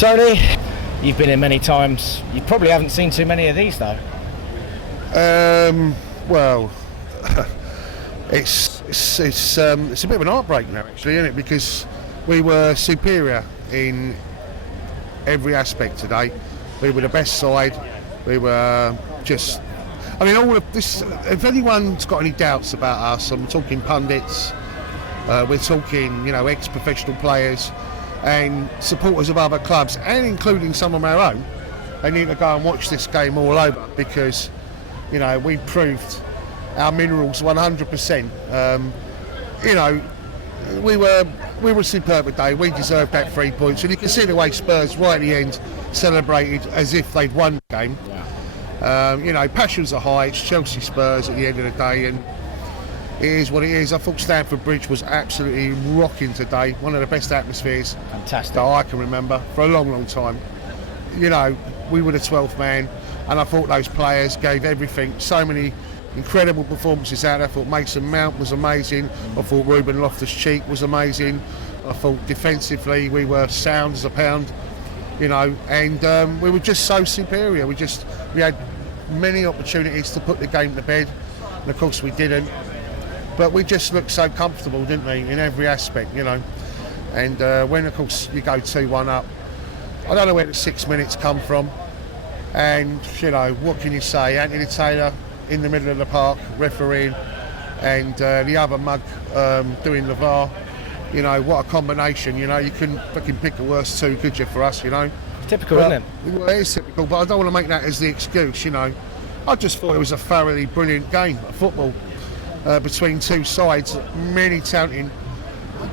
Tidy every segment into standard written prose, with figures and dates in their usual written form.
Tony, you've been in many times. You probably haven't seen too many of these, though. Well, it's a bit of an heartbreak now, actually, isn't it? Because we were superior in every aspect today. We were the best side. We were just. I mean, all of this. If anyone's got any doubts about us, I'm talking pundits. We're talking, ex-professional players and supporters of other clubs, and including some of our own. They need to go and watch this game all over because, we proved our minerals 100%. We were superb today. We deserved that 3 points, and you can see the way Spurs right at the end celebrated as if they'd won the game. Yeah. Passions are high. It's Chelsea Spurs at the end of the day, and it is what it is. I thought Stamford Bridge was absolutely rocking today. One of the best atmospheres Fantastic. that I can remember for a long, long time. We were the 12th man, and I thought those players gave everything. So many incredible performances out there. I thought Mason Mount was amazing. I thought Ruben Loftus-Cheek was amazing. I thought defensively we were sound as a pound, and we were just so superior. We had many opportunities to put the game to bed, and of course we didn't. But we just looked so comfortable, didn't we, in every aspect, And when, of course, you go 2-1 up, I don't know where the 6 minutes come from. And, what can you say? Anthony Taylor in the middle of the park, refereeing, and the other mug doing the VAR. What a combination, You couldn't fucking pick a worse two, could you, for us, Typical, isn't it? Well, it is typical, but I don't want to make that as the excuse, I just thought it was a thoroughly brilliant game of football. Between two sides, many touting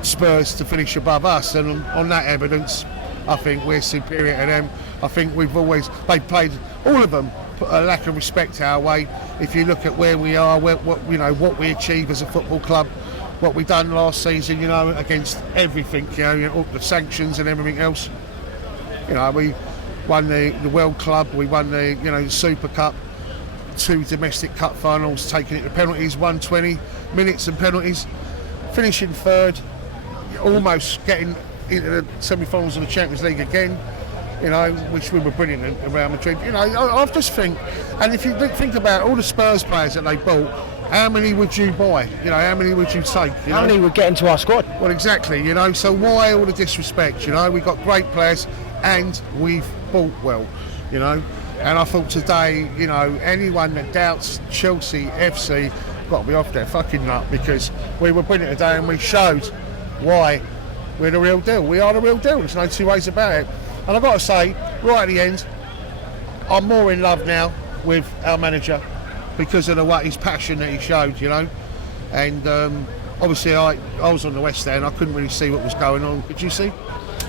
Spurs to finish above us, and on that evidence, I think we're superior to them. I think they played, all of them, put a lack of respect our way. If you look at where we are, what we achieve as a football club, what we done last season, against everything, all the sanctions and everything else. We won the World Club, we won the Super Cup. 2 domestic cup finals, taking it to penalties, 120 minutes and penalties, finishing third, almost getting into the semi-finals of the Champions League again, which we were brilliant at Real Madrid. I just think, and if you think about all the Spurs players that they bought, how many would you buy? How many would you take? How many would get into our squad? Well, exactly, so why all the disrespect? We've got great players and we've bought well, And I thought today, anyone that doubts Chelsea FC got to be off their fucking nut, because we were brilliant today and we showed why we're the real deal. We are the real deal. There's no two ways about it. And I've got to say, right at the end, I'm more in love now with our manager because of his passion that he showed, And obviously, I was on the West End. I couldn't really see what was going on. Could you see?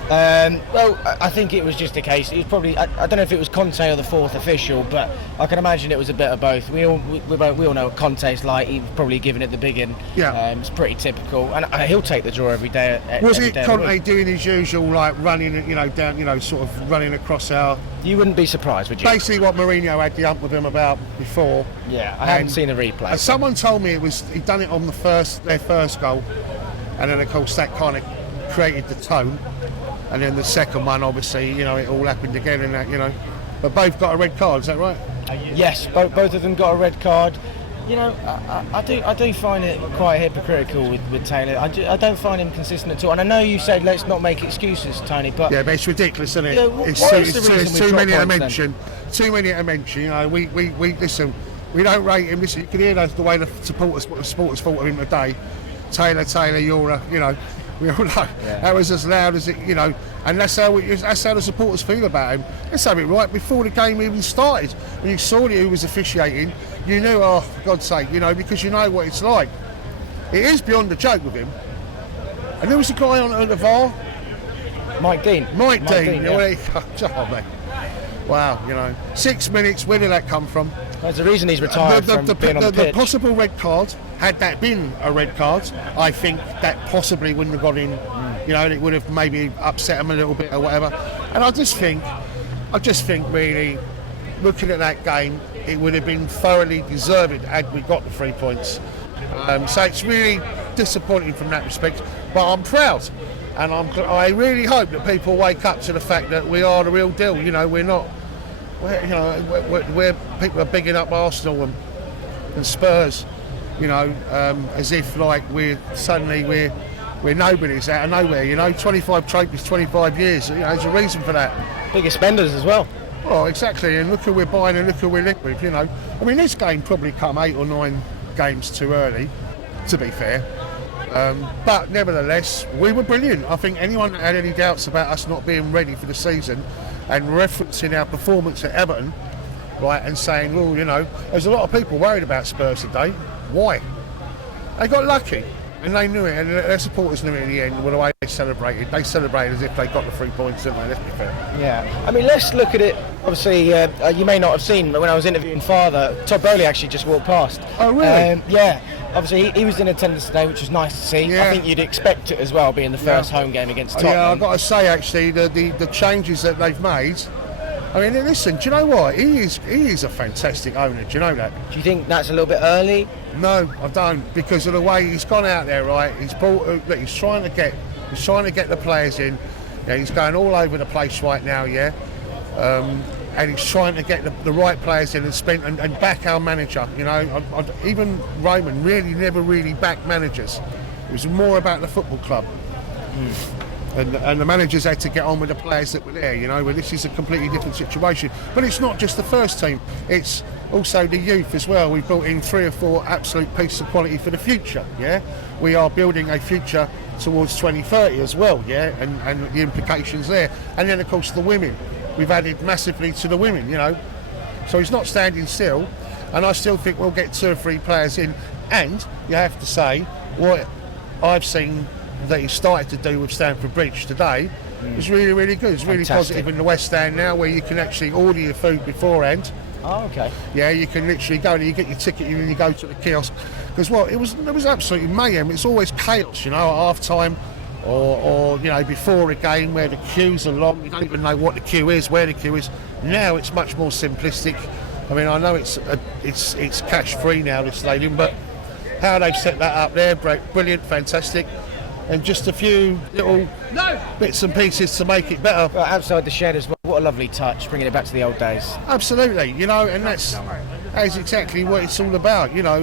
Well, I think it was just a case. It was probably, I don't know if it was Conte or the fourth official, but I can imagine it was a bit of both. We all know what Conte's like. He was probably giving it the big one. Yeah. It's pretty typical, and he'll take the draw every day. Was it Conte doing his usual, running, down, sort of running across our? You wouldn't be surprised, would you? Basically, what Mourinho had the ump with him about before. Yeah, I haven't seen a replay. Someone told me he'd done it on their first goal, and then of course that kind of created the tone. And then the second one, obviously, it all happened again and that, But both got a red card, is that right? Yes, both of them got a red card. I do find it quite hypocritical with Taylor. I don't find him consistent at all. And I know you said let's not make excuses, Tony, but... Yeah, but it's ridiculous, isn't it? It's too many to mention. Too many to mention, we listen, we don't rate him. Listen, you can hear the way the supporters thought of him today. Taylor, you're a, we all know that was as loud as it, and that's how the supporters feel about him. Let's have it right. Before the game even started, when you saw who was officiating, you knew, oh, for God's sake, because you know what it's like. It is beyond a joke with him. And who was the guy on the VAR? Mike Dean. Mike Dean. Yeah. Oh, man. Wow, 6 minutes. Where did that come from? There's a reason he's retired from being on the pitch. The possible red card, had that been a red card, I think that possibly wouldn't have got in. It would have maybe upset him a little bit or whatever. And I just think really, looking at that game, it would have been thoroughly deserved had we got the 3 points. So it's really disappointing from that respect. But I'm proud. And I really hope that people wake up to the fact that we are the real deal. You know, we're not. We're people are bigging up Arsenal and Spurs. You know, as if like we're nobodies out of nowhere. You know, 25 trophies, 25 years. You know, there's a reason for that. Biggest spenders as well. Oh, exactly. And look who we're buying and look who we're linked with. You know, I mean, this game probably come 8 or 9 games too early, to be fair. But nevertheless, we were brilliant. I think anyone that had any doubts about us not being ready for the season and referencing our performance at Everton, right, and saying, well, you know, there's a lot of people worried about Spurs today. Why? They got lucky, and they knew it, and their supporters knew it in the end. Well, the way they celebrated as if they got the 3 points, didn't they? Let's be fair. Yeah, I mean, let's look at it. Obviously, you may not have seen, but when I was interviewing Father, Todd Bowley actually just walked past. Oh, really? Yeah. Obviously, he was in attendance today, which was nice to see. Yeah. I think you'd expect it as well, being the first home game against Tottenham. Yeah, I've got to say, actually, the changes that they've made. I mean, listen, do you know what? He is a fantastic owner. Do you know that? Do you think that's a little bit early? No, I don't, because of the way he's gone out there. Right, he's trying to get the players in. Yeah, he's going all over the place right now. Yeah, and he's trying to get the right players in and back our manager. You know, even Roman never really backed managers. It was more about the football club. And the managers had to get on with the players that were there, you know, but this is a completely different situation. But it's not just the first team, it's also the youth as well. We've built in 3 or 4 absolute pieces of quality for the future, yeah? We are building a future towards 2030 as well, yeah, and the implications there. And then, of course, the women. We've added massively to the women, you know. So he's not standing still, and I still think we'll get 2 or 3 players in. And you have to say, what I've seen that he started to do with Stamford Bridge today is really, really good. It's really positive in the West Stand now, where you can actually order your food beforehand. Oh, okay. Yeah, you can literally go there, you get your ticket and you go to the kiosk. Because it was absolutely mayhem. It's always chaos, you know, at half time or you know, before a game where the queues are long. You don't even know what the queue is, where the queue is. Now it's much more simplistic. I mean, I know it's cash free now, this stadium, but how they've set that up there, brilliant, fantastic. And just a few little bits and pieces to make it better. Well, outside the shed as well, what a lovely touch, bringing it back to the old days. Absolutely, you know, and that is exactly what it's all about, you know.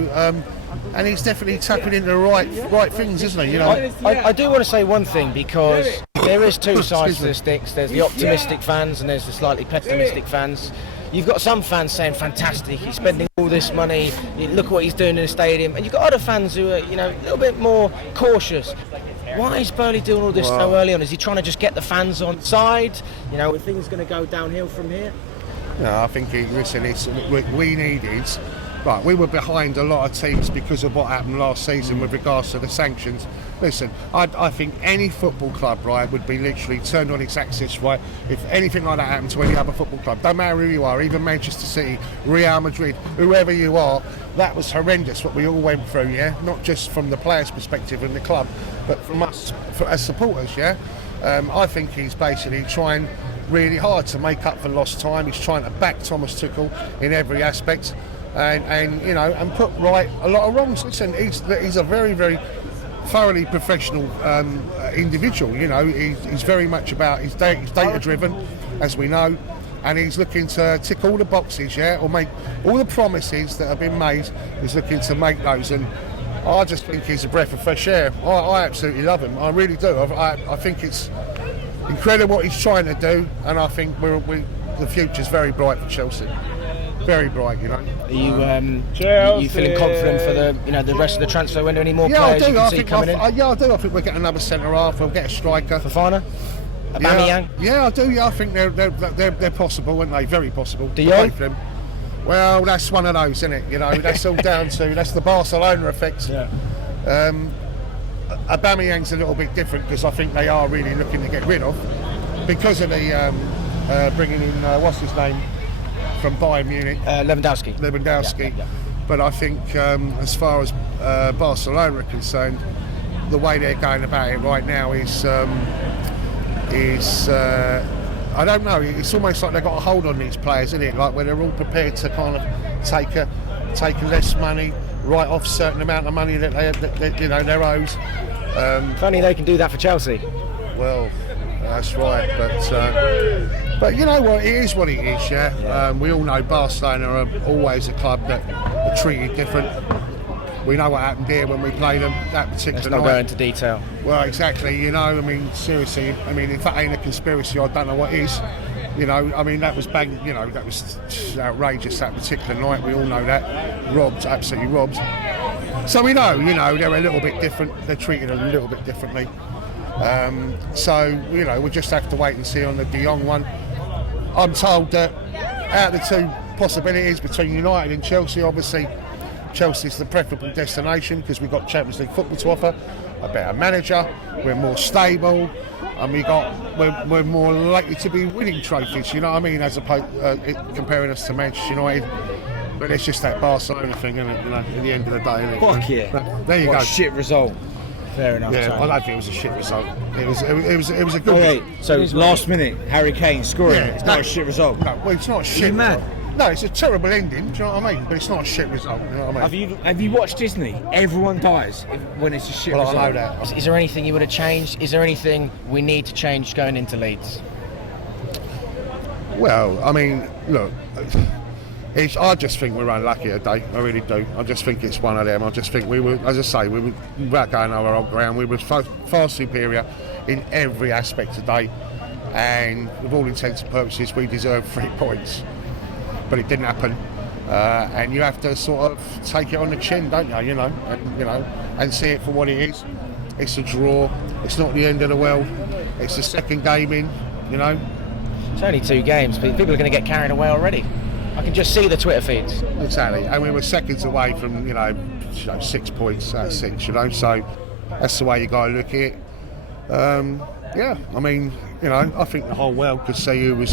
And he's definitely tapping into the right things, isn't he? You know. I do want to say one thing, because there is 2 sides to the sticks. There's the optimistic fans and there's the slightly pessimistic fans. You've got some fans saying, fantastic, he's spending all this money, look what he's doing in the stadium. And you've got other fans who are, you know, a little bit more cautious. Why is Burnley doing all this so early on? Is he trying to just get the fans on side? You know, are things going to go downhill from here? No, I think we needed. Right, we were behind a lot of teams because of what happened last season with regards to the sanctions. Listen, I think any football club, right, would be literally turned on its axis, right, if anything like that happened to any other football club. Don't matter who you are, even Manchester City, Real Madrid, whoever you are, that was horrendous what we all went through, yeah? Not just from the players' perspective and the club, but from us as supporters, yeah? I think he's basically trying really hard to make up for lost time. He's trying to back Thomas Tuchel in every aspect. And you know, and put right a lot of wrongs. Listen, he's a very, very thoroughly professional individual. You know, he's very much about he's data driven, as we know, and he's looking to tick all the boxes, yeah, or make all the promises that have been made. He's looking to make those, and I just think he's a breath of fresh air. I absolutely love him. I really do. I think it's incredible what he's trying to do, and I think the future's very bright for Chelsea. Very bright, you know. Are you feeling confident for the rest of the transfer window? Any more players you can see coming in? I do. I think we'll get another centre half. We'll get a striker. Fofana, Aubameyang. Yeah, I do. Yeah, I think they're possible, aren't they? Very possible. De Jong? Well, that's one of those, isn't it? You know, that's all down to that's the Barcelona effect. Yeah. Aubameyang's a little bit different because I think they are really looking to get rid of because of the bringing in what's his name from Bayern Munich. Lewandowski. Yeah. But I think as far as Barcelona are concerned, the way they're going about it right now is I don't know. It's almost like they've got a hold on these players, isn't it? Like where they're all prepared to kind of take less money, write off a certain amount of money that they're owed. Funny they can do that for Chelsea. Well, that's right, but you know what? It is what it is. Yeah, we all know Barcelona are always a club that are treated different. We know what happened here when we played them that particular Let's night. not go into detail. Well, exactly. You know, I mean, seriously. I mean, if that ain't a conspiracy, I don't know what is. You know, I mean, that was bang. You know, that was outrageous that particular night. We all know that. Robbed, absolutely robbed. So we know, you know, they're a little bit different. They're treated a little bit differently. So, you know, we'll just have to wait and see on the De Jong one. I'm told that out of the two possibilities between United and Chelsea, obviously, Chelsea's the preferable destination because we've got Champions League football to offer, a better manager, we're more stable, and we're more likely to be winning trophies, you know what I mean, as opposed comparing us to Manchester United. But it's just that Barcelona thing, isn't it? You know, at the end of the day, isn't it? Fuck yeah. There you What go. a shit result. Fair enough. Yeah, Tony. I don't think it was a shit result. It was a good. Okay, so last minute, Harry Kane scoring. Yeah, It's not a shit result. No, well, it's not a shit. mad? result. No, it's a terrible ending. Do you know what I mean? But it's not a shit result. You know what I mean? Have you watched Disney? Everyone dies when it's a shit Well, result. I know that. Is there anything you would have changed? Is there anything we need to change going into Leeds? Well, I mean, look, I just think we're unlucky today. I really do. I just think it's one of them. I just think we were, as I say, we were, without going over our old ground, we were far superior in every aspect today. And with all intents and purposes, we deserve 3 points. But it didn't happen. And you have to sort of take it on the chin, don't you? You know, and see it for what it is. It's a draw. It's not the end of the world. It's the second game in, you know. It's only 2 games, but people are going to get carried away already. I can just see the Twitter feeds. Exactly, and we were seconds away from 6 points out of 6. You know, so that's the way you got to look at it. Yeah, I mean, I think the whole world could see who was